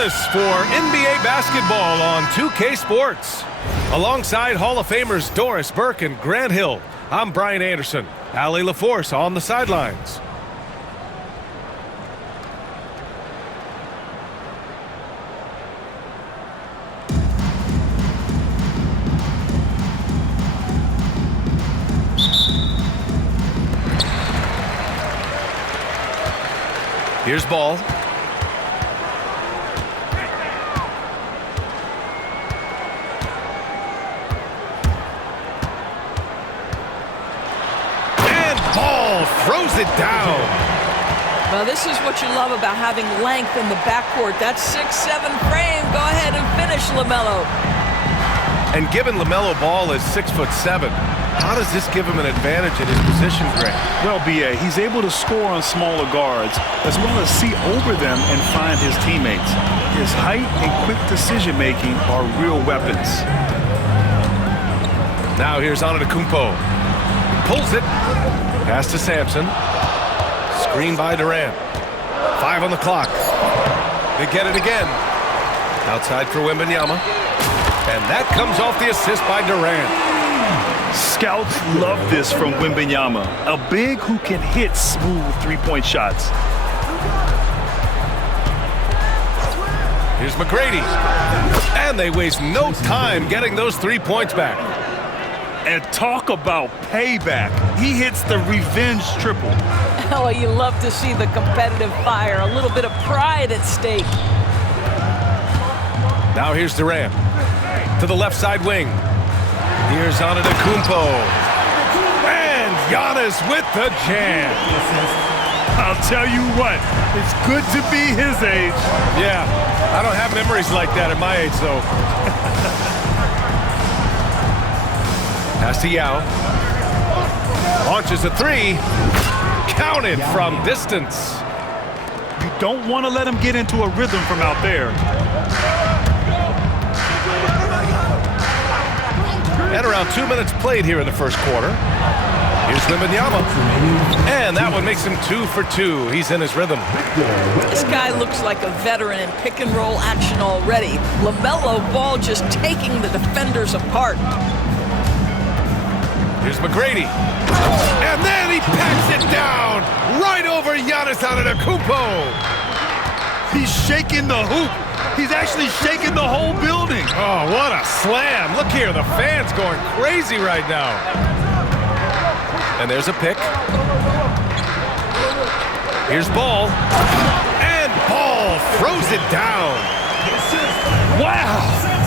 us for NBA basketball on 2K Sports. Alongside Hall of Famers Doris Burke and Grant Hill, I'm Brian Anderson. Allie LaForce on the sidelines. Here's ball. And ball throws it down. Well, this is what you love about having length in the backcourt. That 6'7" frame. Go ahead and finish, LaMelo. And given LaMelo Ball is 6'7", how does this give him an advantage in his position, Grant? Well, B.A., he's able to score on smaller guards as well as see over them and find his teammates. His height and quick decision-making are real weapons. Now here's Antetokounmpo. Pulls it. Pass to Sampson. Screen by Durant. 5 on the clock. They get it again. Outside for Wembanyama. And that comes off the assist by Durant. Scouts love this from Wembanyama, a big who can hit smooth three-point shots. Here's McGrady. And they waste no time getting those 3 points back. And talk about payback. He hits the revenge triple. Oh, you love to see the competitive fire, a little bit of pride at stake. Now here's Durant. To the left side wing. Here's Antetokounmpo. And Giannis with the jam. I'll tell you what, it's good to be his age. Yeah, I don't have memories like that at my age, though. Pass to Yao. Launches a three. Counted from distance. You don't want to let him get into a rhythm from out there. And around 2 minutes played here in the first quarter. Here's Wembanyama. And that one makes him 2 for 2. He's in his rhythm. This guy looks like a veteran in pick-and-roll action already. LaMelo Ball just taking the defenders apart. Here's McGrady. And then he packs it down right over Giannis Antetokounmpo. He's shaking the hoop. He's actually shaking the whole building. Oh, what a slam. Look here, the fans going crazy right now. And there's a pick. Here's Ball. And Ball throws it down. Wow.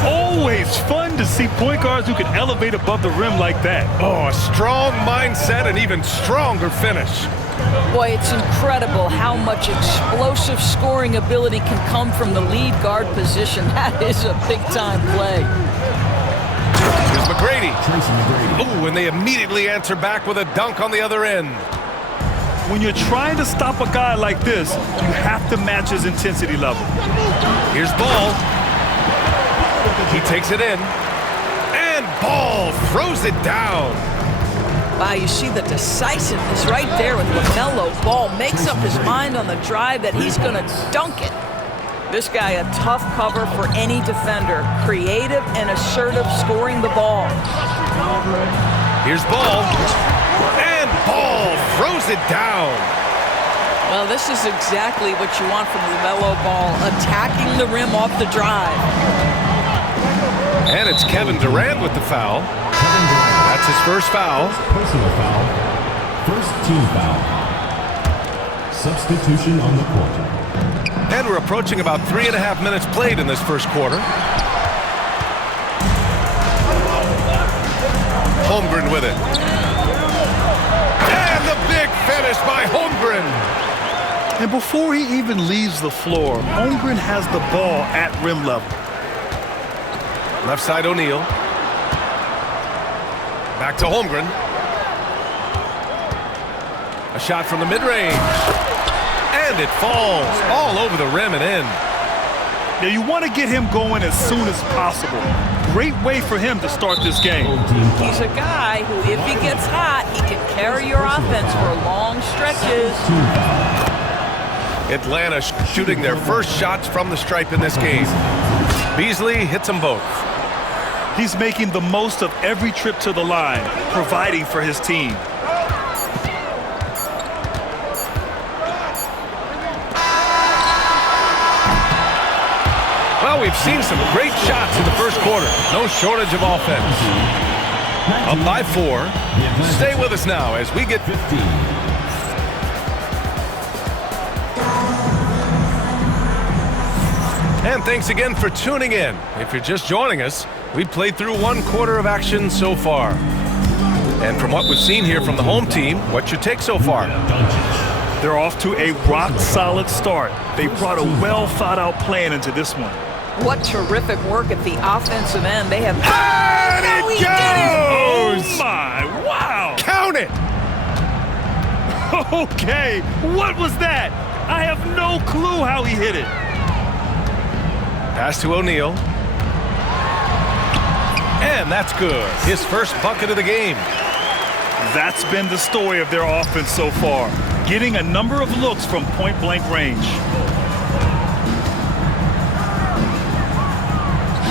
Always fun to see point guards who can elevate above the rim like that. Oh, a strong mindset and even stronger finish. Boy, it's incredible how much explosive scoring ability can come from the lead guard position. That is a big-time play. Here's McGrady. Oh, and they immediately answer back with a dunk on the other end. When you're trying to stop a guy like this, you have to match his intensity level. Here's Ball. He takes it in. And Ball throws it down. Wow, you see the decisiveness right there with LaMelo Ball. Makes up his mind on the drive that he's going to dunk it. This guy a tough cover for any defender. Creative and assertive scoring the ball. Here's Ball. And Ball throws it down. Well, this is exactly what you want from LaMelo Ball. Attacking the rim off the drive. And it's Kevin Durant with the foul. That's his first foul. Personal foul. First team foul. Substitution on the court. And we're approaching about 3.5 minutes played in this first quarter. Holmgren with it. And the big finish by Holmgren. And before he even leaves the floor, Holmgren has the ball at rim level. Left side O'Neal. Back to Holmgren. A shot from the mid-range. And it falls all over the rim and in. Now you want to get him going as soon as possible. Great way for him to start this game. He's a guy who, if he gets hot, he can carry your offense for long stretches. Atlanta shooting their first shots from the stripe in this game. Beasley hits them both. He's making the most of every trip to the line, providing for his team. Well, we've seen some great shots in the first quarter. No shortage of offense. Up by 4. Stay with us now as we get 15. And thanks again for tuning in. If you're just joining us, we've played through 1 quarter of action so far. And from what we've seen here from the home team, what's your take so far? They're off to a rock-solid start. They brought a well-thought-out plan into this one. What terrific work at the offensive end. They have... And it goes! Oh, my. Wow. Count it! Okay. What was that? I have no clue how he hit it. Pass to O'Neal. And that's good. His first bucket of the game. That's been the story of their offense so far, getting a number of looks from point-blank range.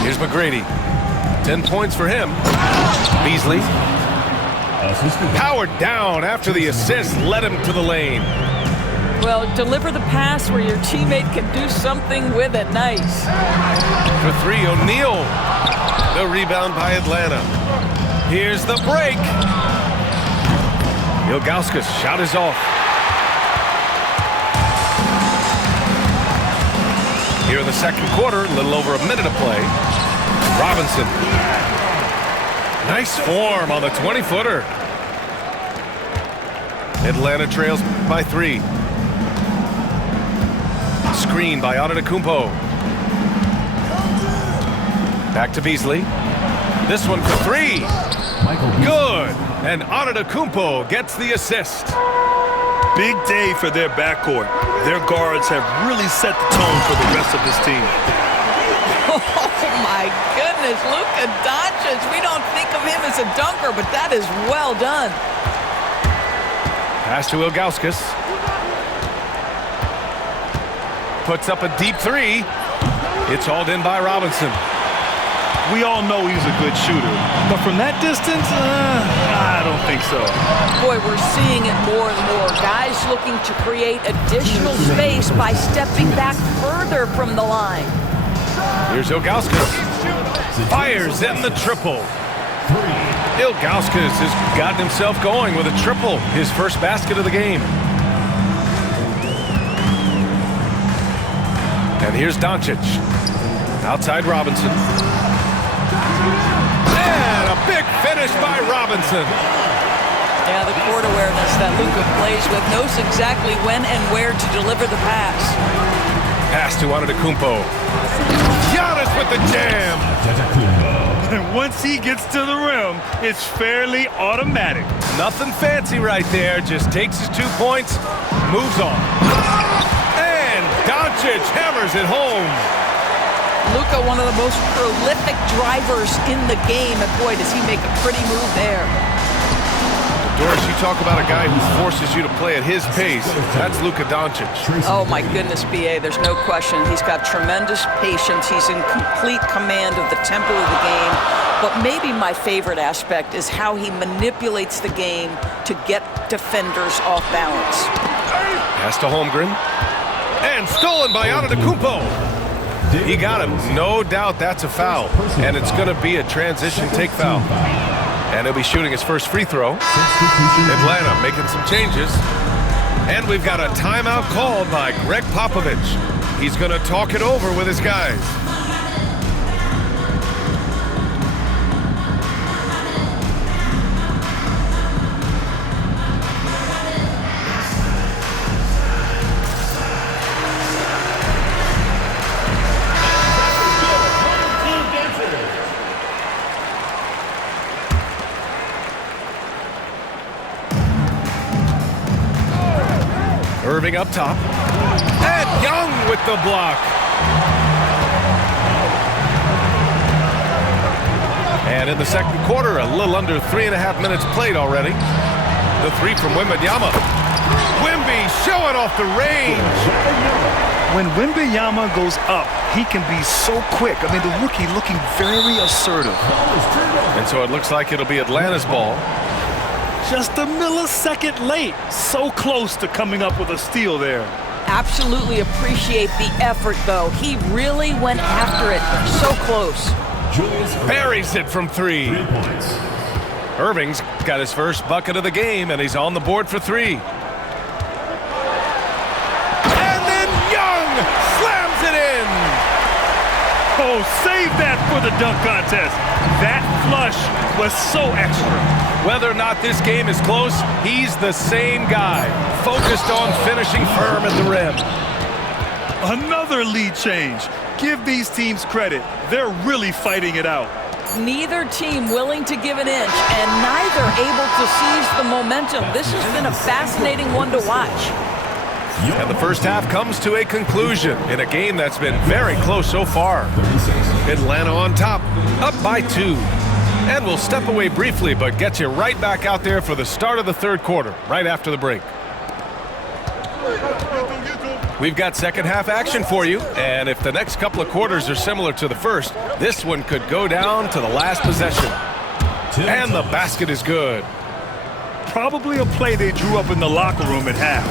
Here's McGrady. 10 points for him. Beasley. Powered down after the assist led him to the lane. Well, deliver the pass where your teammate can do something with it. Nice. For 3, O'Neal. The rebound by Atlanta. Here's the break. Ilgauskas shot is off. Here in the second quarter, a little over a minute of play. Robinson. Nice form on the 20-footer. Atlanta trails by 3. Screen by Antetokounmpo. Back to Beasley. This one for 3. Good. And Antetokounmpo gets the assist. Big day for their backcourt. Their guards have really set the tone for the rest of this team. Oh, my goodness. Luka Doncic. We don't think of him as a dunker, but that is well done. Pass to Ilgauskas. Puts up a deep 3. It's hauled in by Robinson. We all know he's a good shooter, but from that distance, I don't think so. Boy, we're seeing it more and more. Guys looking to create additional space by stepping back further from the line. Here's Ilgauskas. Fires in the triple. Ilgauskas has gotten himself going with a triple, his first basket of the game. And here's Doncic. Outside Robinson. And a big finish by Robinson. Yeah, the court awareness that Luka plays with, knows exactly when and where to deliver the pass. Pass to Antetokounmpo. Giannis with the jam. And once he gets to the rim, it's fairly automatic. Nothing fancy right there. Just takes his 2 points, moves on. And Doncic hammers it home. Luka, one of the most prolific drivers in the game, and boy, does he make a pretty move there. Doris, you talk about a guy who forces you to play at his pace. That's Luka Doncic. Oh, my goodness, B.A., there's no question. He's got tremendous patience. He's in complete command of the tempo of the game. But maybe my favorite aspect is how he manipulates the game to get defenders off balance. Pass to Holmgren. And stolen by Antetokounmpo. He got him. No doubt that's a foul. And it's going to be a transition take foul. And he'll be shooting his first free throw. Atlanta making some changes. And we've got a timeout called by Greg Popovich. He's going to talk it over with his guys. Irving up top. And Young with the block. And in the second quarter, a little under 3.5 minutes played already. The 3 from Wembanyama. Wemby showing off the range. When Wembanyama goes up, he can be so quick. I mean, the rookie looking very assertive. And so it looks like it'll be Atlanta's ball. Just a millisecond late. So close to coming up with a steal there. Absolutely appreciate the effort, though. He really went after it. So close. Buries it from 3. 3 points. Irving's got his first bucket of the game, and he's on the board for 3. And then Young slams it in. Oh, save that for the dunk contest. That flush was so extra. Whether or not this game is close, he's the same guy, focused on finishing firm at the rim. Another lead change. Give these teams credit. They're really fighting it out. Neither team willing to give an inch, and neither able to seize the momentum. This has been a fascinating one to watch. And the first half comes to a conclusion in a game that's been very close so far. Atlanta on top, up by 2. And we'll step away briefly, but get you right back out there for the start of the third quarter, right after the break. We've got second half action for you, and if the next couple of quarters are similar to the first, this one could go down to the last possession. And the basket is good. Probably a play they drew up in the locker room at half.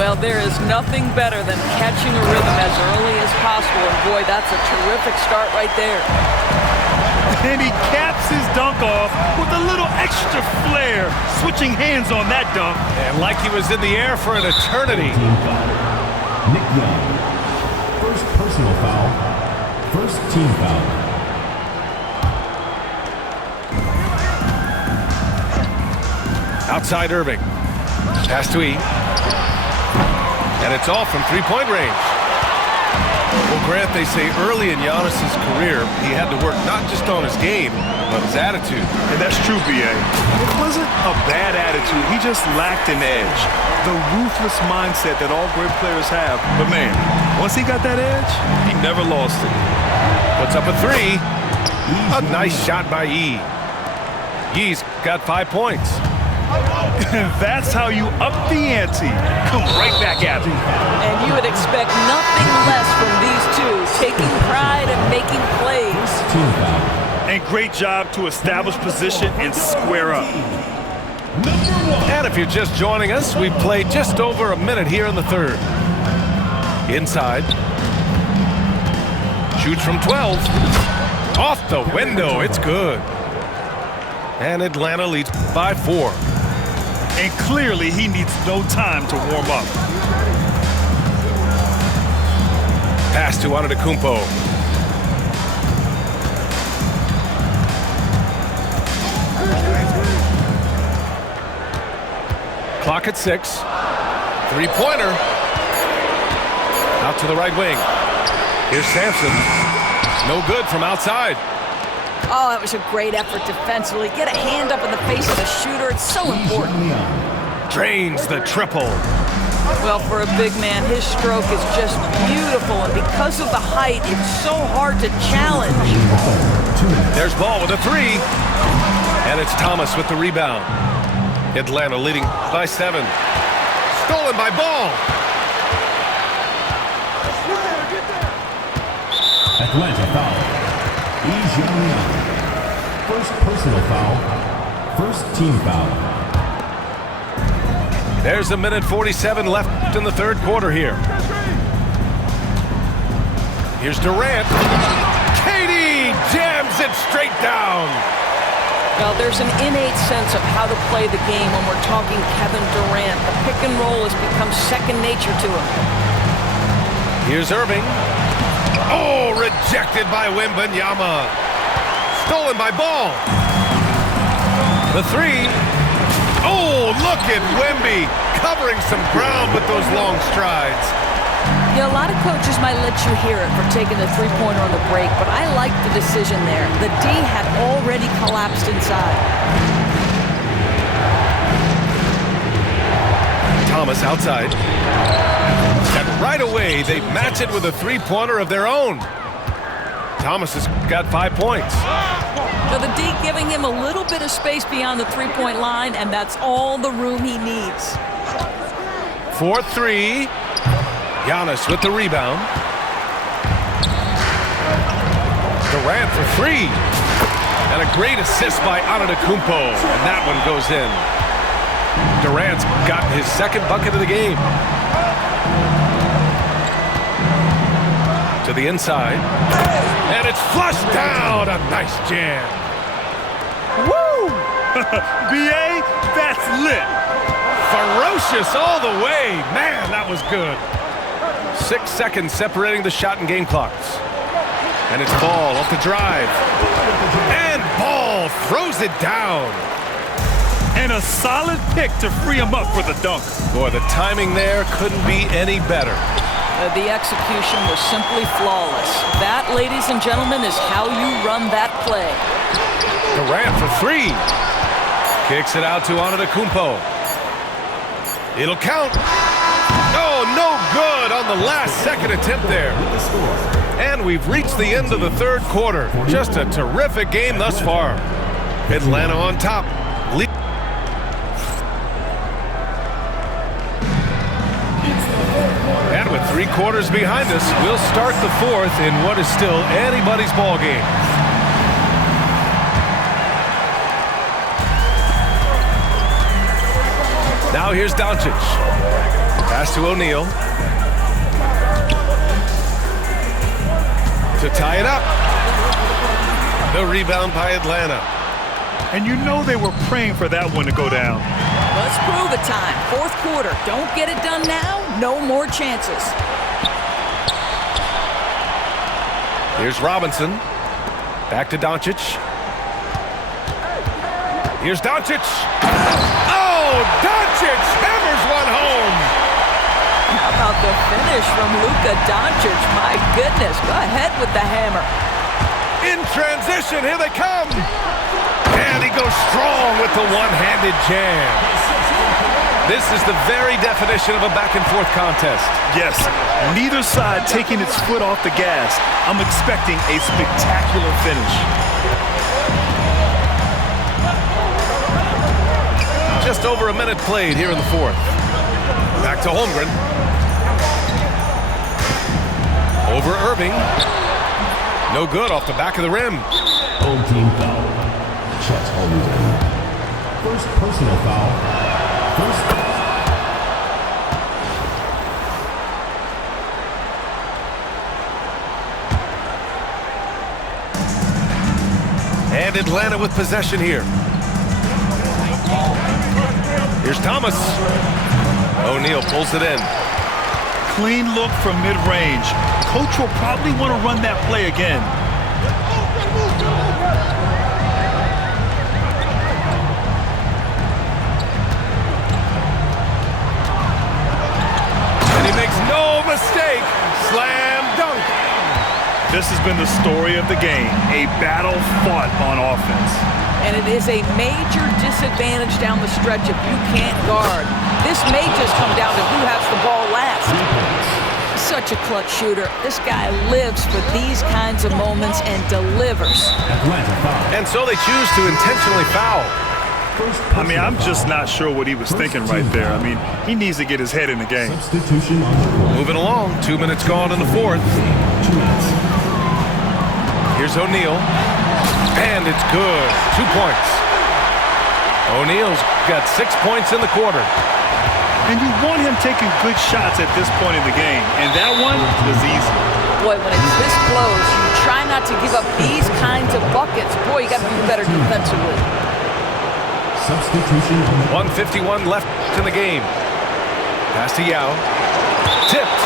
Well, there is nothing better than catching a rhythm as early as possible, and boy, that's a terrific start right there. And he caps his dunk off with a little extra flair, switching hands on that dunk. And like he was in the air for an eternity. Team foul. Nick Young. First personal foul. First team foul. Outside Irving. Pass to E. And it's off from three-point range. Well, Grant, they say early in Giannis's career, he had to work not just on his game, but his attitude. And that's true, B.A. It wasn't a bad attitude. He just lacked an edge. The ruthless mindset that all great players have. But, man, once he got that edge, he never lost it. Puts up a 3. A nice shot by E. E's got 5 points. That's how you up the ante. Come right back at him. And you would expect nothing less from these two, taking pride and making plays. Team foul. And great job to establish position and square up. And if you're just joining us, we've played just over a minute here in the third. Inside. Shoots from 12. Off the window. It's good. And Atlanta leads by 4. And clearly he needs no time to warm up. Pass to Antetokounmpo. Clock at 6. Three-pointer. Out to the right wing. Here's Sampson. No good from outside. Oh, that was a great effort defensively. Get a hand up in the face of the shooter. It's so important. Drains the triple. Well, for a big man, his stroke is just beautiful, and because of the height, it's so hard to challenge. There's Ball with a 3. And it's Thomas with the rebound. Atlanta leading by 7. Stolen by Ball. Atlanta foul. First personal foul. First team foul. There's a minute 47 left in the third quarter here. Here's Durant. KD jams it straight down. Well, there's an innate sense of how to play the game when we're talking Kevin Durant. The pick and roll has become second nature to him. Here's Irving. Oh, rejected by Wembanyama. Stolen by Ball. The 3. Oh, look at Wemby covering some ground with those long strides. You know, a lot of coaches might let you hear it for taking the three-pointer on the break, but I like the decision there. The D had already collapsed inside. Thomas outside. And right away, they match it with a three-pointer of their own. Thomas has got 5 points. So the D giving him a little bit of space beyond the three-point line, and that's all the room he needs. 4-3. Giannis with the rebound. Durant for three. And a great assist by Antetokounmpo. And that one goes in. Durant's got his second bucket of the game. To the inside. And it's flushed down. A nice jam. Woo! B.A., that's lit. Ferocious all the way. Man, that was good. 6 seconds separating the shot and game clocks. And it's Ball off the drive. And Ball throws it down. And a solid pick to free him up for the dunk. Boy, the timing there couldn't be any better. The execution was simply flawless. That, ladies and gentlemen, is how you run that play. Durant for three. Kicks it out to Antetokounmpo. It'll count. Oh, no good on the last second attempt there. And we've reached the end of the third quarter. Just a terrific game thus far. Atlanta on top. And with 3 quarters behind us, we'll start the fourth in what is still anybody's ball game. Now here's Doncic. Pass to O'Neal. To tie it up. The rebound by Atlanta. And you know they were praying for that one to go down. Let's prove it time. Fourth quarter. Don't get it done now. No more chances. Here's Robinson. Back to Doncic. Here's Doncic. Oh, Doncic hammers one home. How about the finish from Luka Doncic? My goodness. Go ahead with the hammer. In transition, here they come. And he goes strong with the one-handed jam. This is the very definition of a back-and-forth contest. Yes, neither side taking its foot off the gas. I'm expecting a spectacular finish. Just over a minute played here in the fourth. Back to Holmgren. Over Irving. No good off the back of the rim. Home team foul. Chet Holmgren. First personal foul. And Atlanta with possession here. Here's Thomas. O'Neal pulls it in. Clean look from mid-range. Coach will probably want to run that play again. And he makes no mistake. Slam dunk. This has been the story of the game. A battle fought on offense. And it is a major disadvantage down the stretch if you can't guard. This may just come down to who has the ball last. Such a clutch shooter. This guy lives for these kinds of moments and delivers. And so they choose to intentionally foul. I mean, I'm just not sure what he was thinking right there. I mean, he needs to get his head in the game. Substitution on the court. Moving along, 2 minutes gone in the fourth. 2 minutes. Here's O'Neal. And it's good. 2 points. O'Neal's got 6 points in the quarter. And you want him taking good shots at this point in the game. And that one was easy. Boy, when it's this close, you try not to give up these kinds of buckets. Boy, you got to be better defensively. Substitution on the 1:51 left in the game. Pass to Yao. Tipped.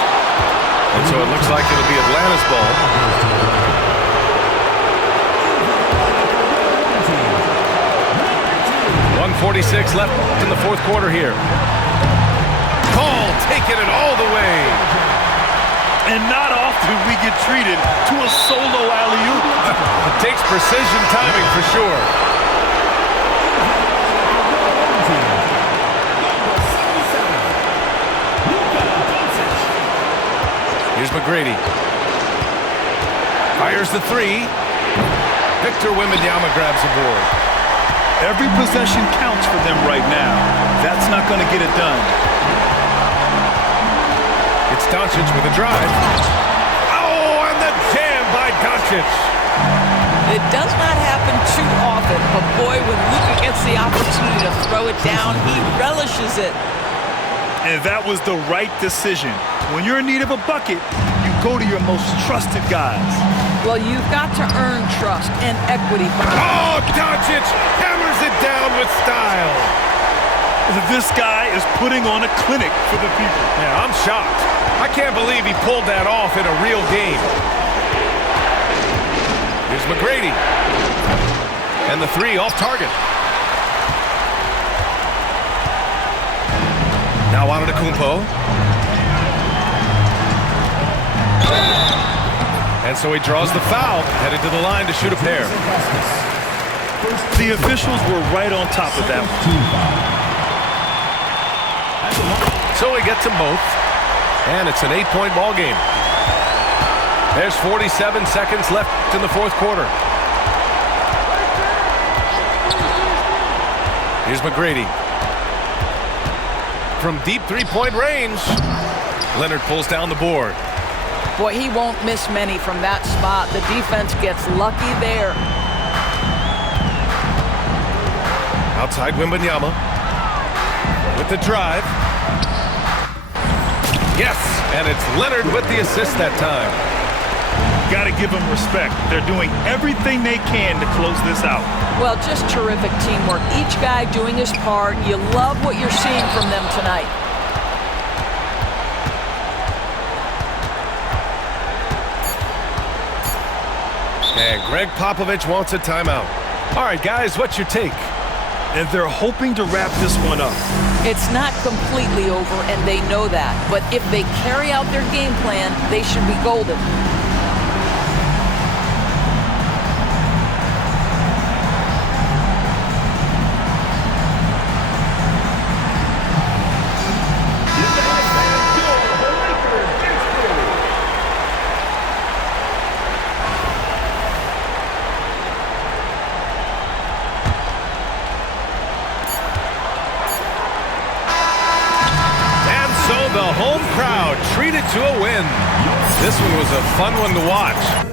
And so it looks like it'll be Atlanta's ball. 1:46 left in the fourth quarter here. Ball taking it all the way. And not often we get treated to a solo alley-oop. It takes precision timing for sure. Here's McGrady. Fires the three. Victor Wembanyama grabs the board. Every possession counts for them right now. That's not going to get it done. Doncic with a drive. Oh, and the jam by Doncic. It does not happen too often, but boy, when Luka gets the opportunity to throw it down, he relishes it. And that was the right decision. When you're in need of a bucket, you go to your most trusted guys. Well, you've got to earn trust and equity. Oh, Doncic hammers it down with style. This guy is putting on a clinic for the people. Yeah, I'm shocked. I can't believe he pulled that off in a real game. Here's McGrady. And the three off target. Now Antetokounmpo. And so he draws the foul, headed to the line to shoot a pair. The officials were right on top of that one. So he gets them both, and it's an 8-point ball game. There's 47 seconds left in the fourth quarter. Here's McGrady. From deep three-point range, Leonard pulls down the board. Boy, he won't miss many from that spot. The defense gets lucky there. Outside Wembanyama with the drive. Yes, and it's Leonard with the assist that time. Got to give them respect. They're doing everything they can to close this out. Well, just terrific teamwork. Each guy doing his part. You love what you're seeing from them tonight. And Greg Popovich wants a timeout. All right, guys, what's your take? And they're hoping to wrap this one up. It's not completely over, and they know that. But if they carry out their game plan, they should be golden. The home crowd treated to a win. This one was a fun one to watch.